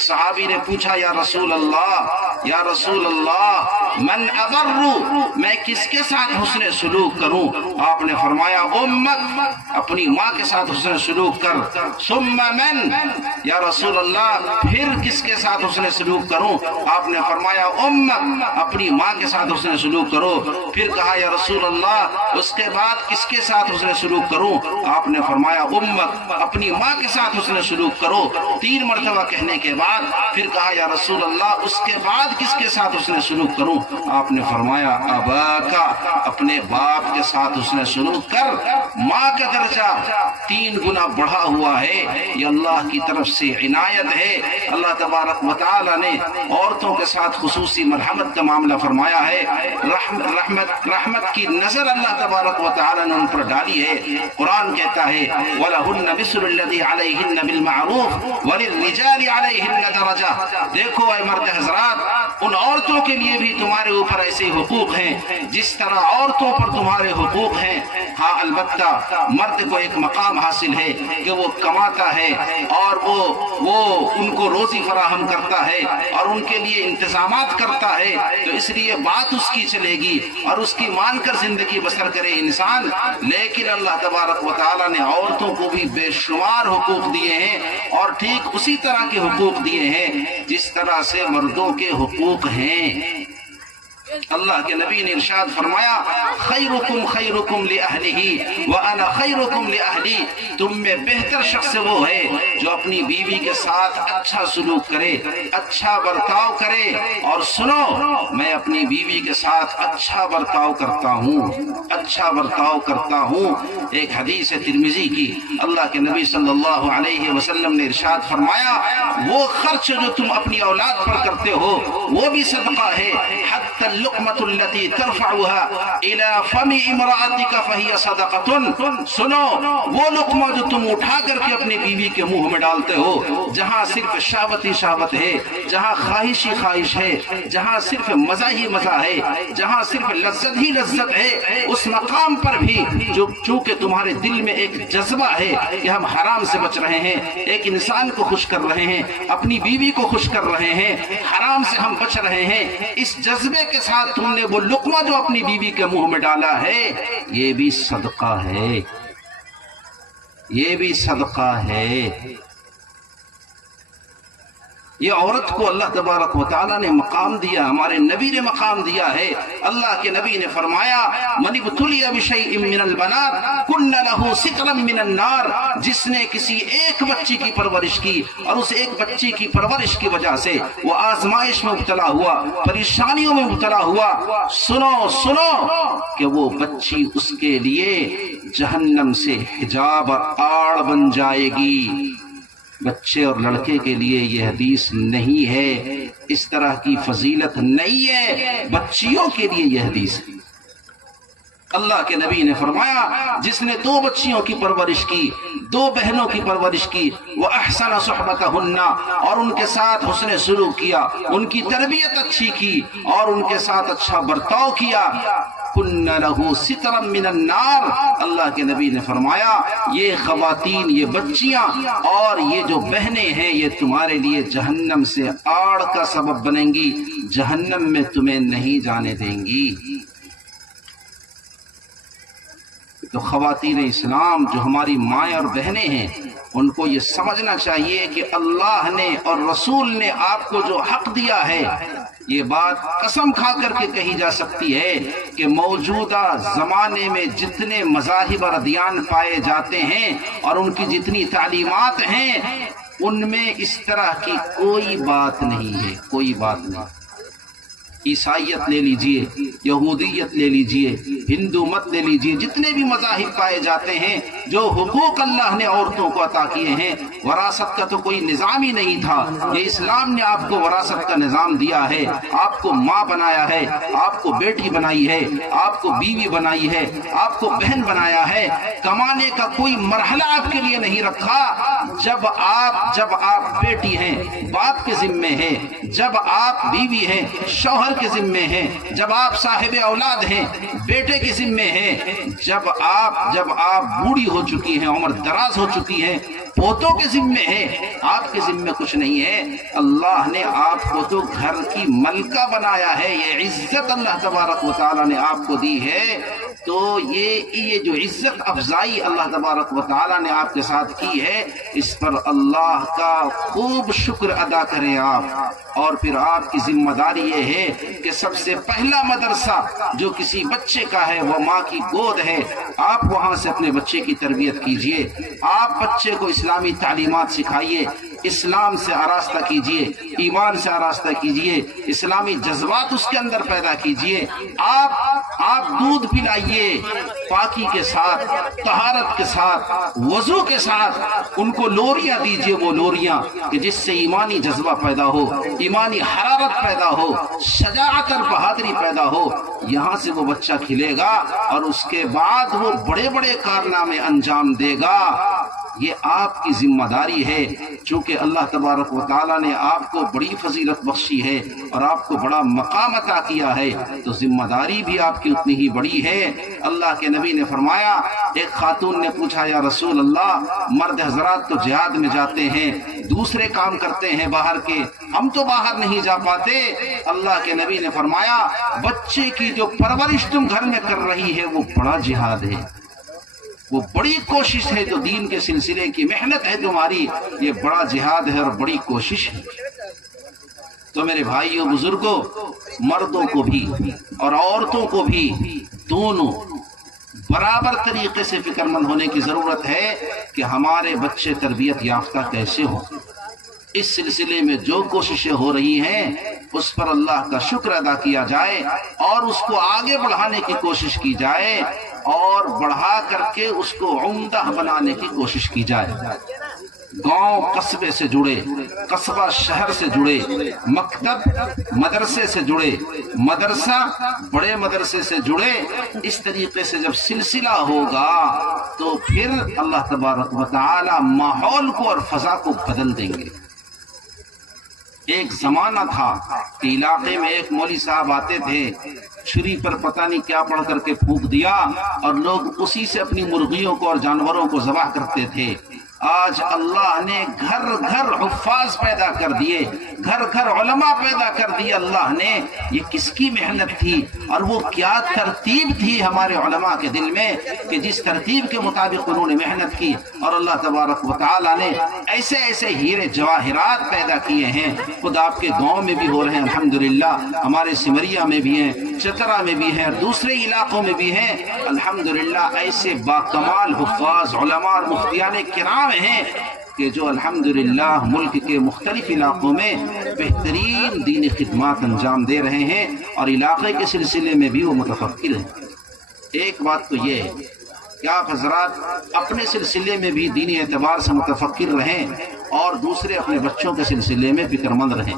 सहाबी ने पूछा, या रसूल अल्लाह मन अबर्रु, मैं किसके साथ हुस्न सलूक करूं? आपने फरमाया उम्मक, अपनी माँ के साथ हुस्न सलूक कर। सुम्मा मन, या रसूल अल्लाह फिर किसके साथ हुस्न सलूक करूं? आपने फरमाया उम्मक, अपनी माँ के साथ हुस्न सलूक करो। फिर कहा, या रसूल अल्लाह उसके बाद किसके साथ हुस्न सलूक करूं? आपने फरमाया उम्मक, अपनी माँ के साथ हुस्न सलूक करो। 3 मरतबा कहने के बाद फिर कहा, या रसूल अल्लाह उसके बाद किसके साथ हुस्न सलूक करूं? आपने फरमाया अबाका, अपने बाप के साथ हुस्न सलूक कर। माँ का दर्जा 3 गुना बढ़ा हुआ है। ये अल्लाह की तरफ से इनायत है। अल्लाह तबारक व तआला ने औरतों के साथ खुसूसी मरहमत का मामला फरमाया है। रहमत की नजर अल्लाह तबारक व तआला ने उन पर डाली है। कुरान कहता है, वलहुन्ना मिस्लुल्लज़ी अलैहिन्ना बिल मारूफ वलिर्रिजालि अलैहिन्ना दरजा। देखो ऐ मर्द हजरात, उन औरतों के लिए भी तुम्हारे ऊपर ऐसे हुकूक हैं जिस तरह औरतों पर तुम्हारे हुकूक हैं। हाँ, अलबत्ता मर्द को एक मकाम हासिल है कि वो कमाता है और वो उनको रोजी फराहम करता है और उनके लिए इंतजामात करता है, तो इसलिए बात उसकी चलेगी और उसकी मानकर जिंदगी बसर करे इंसान। लेकिन अल्लाह तबारक व तआला ने औरतों को भी बेशुमार हुकूक दिए हैं और ठीक उसी तरह के हुकूक दिए हैं जिस तरह से मर्दों के हुकूक हैं। अल्लाह के नबी ने इरशाद फरमाया, खैरुकुम खैरुकुम लिअहलिही व अना खैरुकुम लिअहली। तुम में बेहतर शख्स वो है जो अपनी बीवी के साथ अच्छा सलूक करे, अच्छा बर्ताव करे। और सुनो, मैं अपनी बीवी के साथ अच्छा बर्ताव करता हूँ, अच्छा बर्ताव करता हूँ। एक हदीस है तिरमिजी की, अल्लाह के नबी सल्लल्लाहु अलैहि वसल्लम ने इरशाद फरमाया, वो खर्च जो तुम अपनी औलाद पर करते हो वो भी सदका है। हत्ता लुक़मतुल्लती तरफ़उहा इला फमी इमराअतिका फहिय सदक़तुन। सुनो, वो लुक़मा जो तुम उठा करके अपनी बीवी के मुंह में डालते हो, जहाँ सिर्फ शहवत ही शहवत है, जहाँ ख्वाहिश ही ख्वाहिश है, जहाँ सिर्फ मजा ही मजा है, जहाँ सिर्फ लज्जत ही लज्जत है, उस मकाम पर भी जो चूंकि तुम्हारे दिल में एक जज्बा है कि हम हराम से बच रहे हैं, एक इंसान को खुश कर रहे हैं, अपनी बीवी को खुश कर रहे हैं, हराम से हम बच रहे हैं, इस जज्बे के साथ तुमने वो लुक़मा जो अपनी बीवी के मुंह में डाला है, ये भी सदका है, ये भी सदका है। ये औरत को अल्लाह तबारक व तआला ने मकाम दिया, हमारे नबी ने मकाम दिया है। अल्लाह के नबी ने फरमाया, मनिब्तुलिया बिशैइन मिनल बनात कुन्ना लहू सितरम मिनन नार। जिसने किसी एक बच्ची की परवरिश की और उस एक बच्ची की परवरिश की वजह से वो आजमाइश में मुब्तला हुआ, परेशानियों में मुब्तला हुआ, सुनो सुनो कि वो बच्ची उसके लिए जहन्नम से हिजाब और आड़ बन जाएगी। बच्चे और लड़के के लिए यह हदीस नहीं है, इस तरह की फजीलत नहीं है, बच्चियों के लिए यह हदीस है। अल्लाह के नबी ने फरमाया, जिसने 2 बच्चियों की परवरिश की, 2 बहनों की परवरिश की, वह अहसन सुहबतहुन्ना, और उनके साथ हुस्न सलूक किया, उनकी तरबियत अच्छी की और उनके साथ अच्छा बर्ताव किया, कुन्ना लहू सितरम मिनन नार। अल्लाह के नबी ने फरमाया, ये खवातीन, ये बच्चियां और ये जो बहनें हैं, ये तुम्हारे लिए जहन्नम से आड़ का सबब बनेंगी, जहन्नम में तुम्हें नहीं जाने देंगी। तो खवातीन इस्लाम जो हमारी माएँ और बहनें हैं, उनको ये समझना चाहिए कि अल्लाह ने और रसूल ने आपको जो हक दिया है, ये बात कसम खा करके कही जा सकती है कि मौजूदा जमाने में जितने मज़ाहिब और अदियान पाए जाते हैं और उनकी जितनी तालीमात हैं, उनमें इस तरह की कोई बात नहीं है, कोई बात नहीं। ईसाइयत ले लीजिए, यहूदियत ले लीजिए, हिंदू मत ले लीजिए, जितने भी मज़ाहिब पाए जाते हैं, जो हुकूक अल्लाह ने औरतों को अता किए हैं, वरासत का तो कोई निज़ाम ही नहीं था। ये इस्लाम ने आपको वरासत का निज़ाम दिया है, आपको माँ बनाया है, आपको बेटी बनाई है, आपको बीवी बनाई है, आपको बहन बनाया है। कमाने का कोई मरहला आपके लिए नहीं रखा। जब आप बेटी हैं, बाप के जिम्मे है, जब आप बीवी हैं, शौहर के जिम्मे हैं, जब आप साहिब औलाद हैं, बेटे के जिम्मे हैं, जब आप बूढ़ी हो चुकी हैं, उम्र दराज हो चुकी हैं, پوتوں کے ذمے ہے، آپ کے ذمے کچھ نہیں ہے۔ اللہ نے آپ کو تو گھر کی ملکہ بنایا ہے، یہ عزت اللہ تبارک و تعالیٰ نے آپ کو دی ہے، تو یہ جو عزت افزائی اللہ تبارک و تعالیٰ نے آپ کے ساتھ کی ہے، اس پر اللہ کا خوب شکر ادا کریں آپ۔ اور پھر آپ کی ذمہ داری یہ ہے کہ سب سے پہلا مدرسہ جو کسی بچے کا ہے وہ ماں کی گود ہے، آپ وہاں سے اپنے بچے کی تربیت کیجئے، آپ بچے کو اسلامی تعلیمات سکھائیے، اسلام سے آراستہ کیجئے، ایمان سے آراستہ کیجئے، اسلامی جذبات اس کے اندر پیدا کیجئے۔ آپ دودھ پلائیے پاکی کے ساتھ، طہارت کے ساتھ، وضو کے ساتھ، ان کو لوریاں دیجئے، وہ لوریاں کہ جس سے ایمانی جذبہ پیدا ہو، ایمانی حرارت پیدا ہو، شجاعت اور بہادری پیدا ہو۔ یہاں سے وہ بچہ کھلے گا اور اس کے بعد وہ بڑے بڑے کارنامے انجام دے گا۔ یہ آپ کی ذمہ داری ہے، چونکہ اللہ تبارک و تعالیٰ نے آپ کو بڑی فضیلت بخشی ہے اور آپ کو بڑا مقام عطا کیا ہے، تو ذمہ داری بھی آپ کی اتنی ہی بڑی ہے۔ اللہ کے نبی نے فرمایا، ایک خاتون نے پوچھا، یا رسول اللہ، مرد حضرات تو جہاد میں جاتے ہیں، دوسرے کام کرتے ہیں باہر کے، ہم تو باہر نہیں جا پاتے۔ اللہ کے نبی نے فرمایا، بچے کی جو پرورش تم گھر میں کر رہی ہے وہ بڑا جہاد ہے، وہ بڑی کوشش ہے، جو دین کے سلسلے کی محنت ہے تمہاری، یہ بڑا جہاد ہے اور بڑی کوشش ہے۔ تو میرے بھائیوں بزرگوں، مردوں کو بھی اور عورتوں کو بھی دونوں برابر طریقے سے فکر مند ہونے کی ضرورت ہے کہ ہمارے بچے تربیت یافتہ کیسے ہوں۔ اس سلسلے میں جو کوششیں ہو رہی ہیں اس پر اللہ کا شکر ادا کیا جائے اور اس کو آگے بڑھانے کی کوشش کی جائے اور بڑھا کر کے اس کو عمدہ بنانے کی کوشش کی جائے۔ گاؤں قصبے سے جڑے، قصبہ شہر سے جڑے، مکتب مدرسے سے جڑے، مدرسہ بڑے مدرسے سے جڑے، اس طریقے سے جب سلسلہ ہوگا تو پھر اللہ تبارک و تعالی ماحول کو اور فضا کو بدل دیں گے۔ ایک زمانہ تھا کہ علاقے میں ایک مولوی صاحب آتے تھے، چھری پر پتہ نہیں کیا پڑھ کر کے پھونک دیا اور لوگ اسی سے اپنی مرغیوں کو اور جانوروں کو ذبح کرتے تھے۔ آج اللہ نے گھر گھر حفاظ پیدا کر دیے، گھر گھر علماء پیدا کر دیے اللہ نے۔ یہ کس کی محنت تھی اور وہ کیا ترتیب تھی ہمارے علماء کے دل میں کہ جس ترتیب کے مطابق انہوں نے محنت کی، اور اللہ تبارک و تعالیٰ نے ایسے ایسے ہیرے جواہرات پیدا کیے ہیں۔ خود آپ کے گاؤں میں بھی ہو رہے ہیں الحمدللہ، ہمارے سمریا میں بھی ہیں، چترا میں بھی ہیں، دوسرے علاقوں میں بھی ہیں الحمدللہ۔ ایسے باکمال حفاظ علماء اور مفتیان کرام ہیں کہ جو الحمدللہ ملک کے مختلف علاقوں میں بہترین دینی خدمات انجام دے رہے ہیں اور علاقے کے سلسلے میں بھی وہ متفکر ہیں۔ ایک بات تو یہ ہے کہ آپ حضرات اپنے سلسلے میں بھی دینی اعتبار سے متفکر رہیں اور دوسرے اپنے بچوں کے سلسلے میں فکر مند رہیں۔